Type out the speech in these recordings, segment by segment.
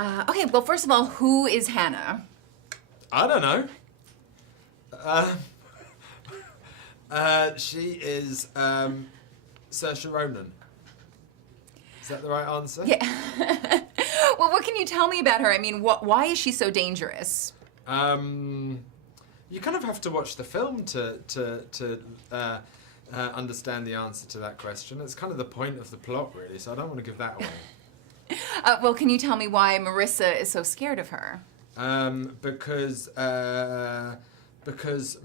Okay, well, first of all, who is Hanna? I don't know. She is Saoirse Ronan. Is that the right answer? Yeah. Well, what can you tell me about her? I mean, why is she so dangerous? You kind of have to watch the film to understand the answer to that question. It's kind of the point of the plot, really, so I don't want to give that away. Well, can you tell me why Marissa is so scared of her? Because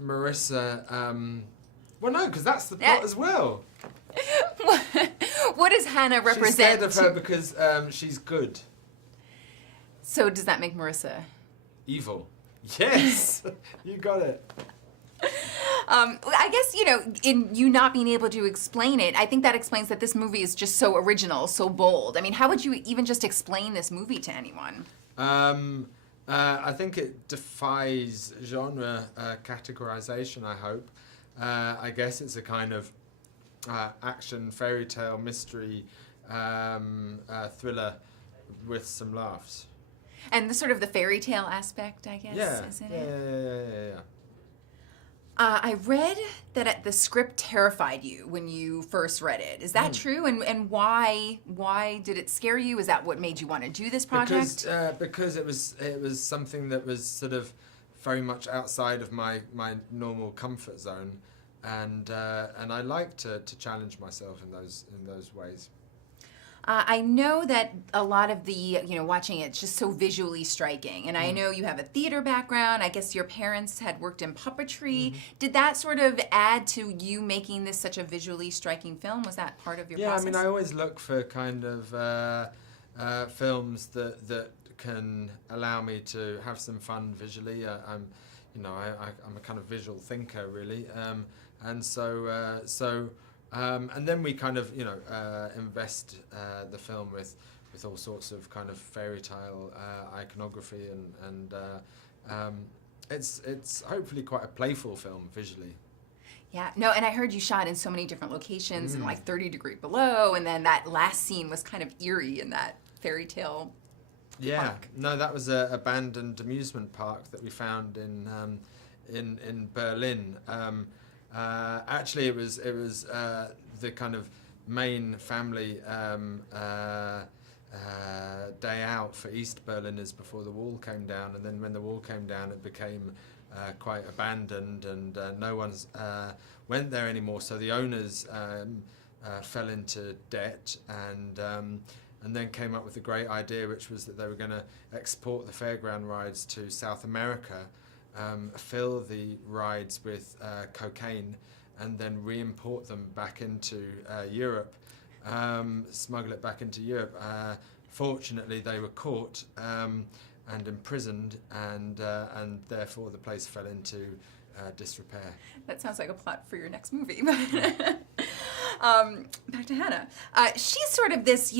Marissa... well, no, because that's the plot as well. What does Hanna represent? She's scared of her because she's good. So does that make Marissa Evil. Yes! You got it. I guess, in you not being able to explain it, I think that explains that this movie is just so original, so bold. I mean, how would you even just explain this movie to anyone? I think it defies genre categorization, I hope. I guess it's a kind of action, fairy tale, mystery, thriller with some laughs. And the sort of the fairy tale aspect, I guess, isn't it? Yeah. I read that the script terrified you when you first read it. Is that true? And why did it scare you? Is that what made you want to do this project? Because it was something that was sort of very much outside of my normal comfort zone, and I like to challenge myself in those ways. I know that a lot of the, watching it's just so visually striking. And I know you have a theater background. I guess your parents had worked in puppetry. Mm-hmm. Did that sort of add to you making this such a visually striking film? Was that part of your process? Yeah, I mean, I always look for kind of films that can allow me to have some fun visually. I'm a kind of visual thinker, really. And then we kind of, invest the film with all sorts of kind of fairy tale iconography, and it's hopefully quite a playful film visually. Yeah, no, and I heard you shot in so many different locations, and like 30 Degree Below, and then that last scene was kind of eerie in that fairy tale park. No, that was an abandoned amusement park that we found in Berlin. Actually, it was the kind of main family day out for East Berliners before the wall came down, and then when the wall came down, it became quite abandoned, and no one's went there anymore. So the owners fell into debt, and then came up with a great idea, which was that they were going to export the fairground rides to South America. Fill the rides with cocaine, and then re-import them back into Europe, smuggle it back into Europe. Fortunately, they were caught and imprisoned, and therefore the place fell into disrepair. That sounds like a plot for your next movie. Back to Hanna. She's sort of this,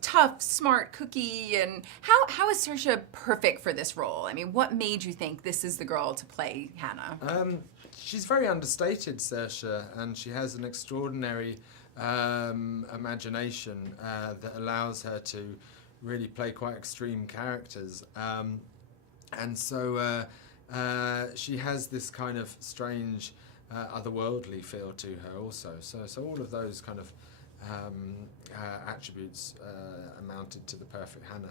tough, smart cookie. And how is Saoirse perfect for this role? I mean, what made you think this is the girl to play Hanna? She's very understated, Saoirse, and she has an extraordinary imagination that allows her to really play quite extreme characters. And so she has this kind of strange otherworldly feel to her also. So all of those kind of attributes amounted to the perfect Hanna.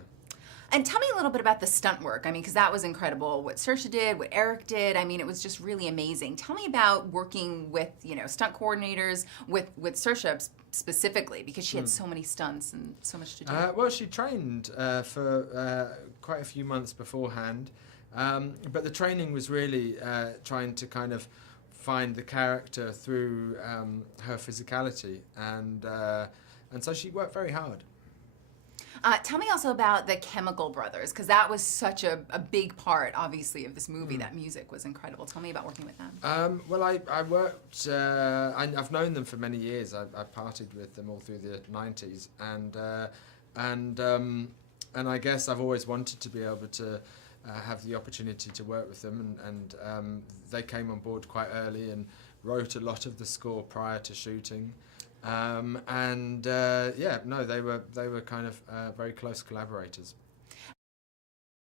And tell me a little bit about the stunt work. I mean, because that was incredible. What Saoirse did, what Eric did. I mean, it was just really amazing. Tell me about working with, stunt coordinators, with Saoirse specifically, because she had so many stunts and so much to do. Well, she trained for quite a few months beforehand. But the training was really trying to kind of find the character through her physicality, and so she worked very hard. Tell me also about the Chemical Brothers, because that was such a big part, obviously, of this movie. That music was incredible. Tell me about working with them. Well, I worked. I've known them for many years. I partied with them all through the '90s, and I guess I've always wanted to be able to have the opportunity to work with them, and they came on board quite early and wrote a lot of the score prior to shooting. They were kind of very close collaborators.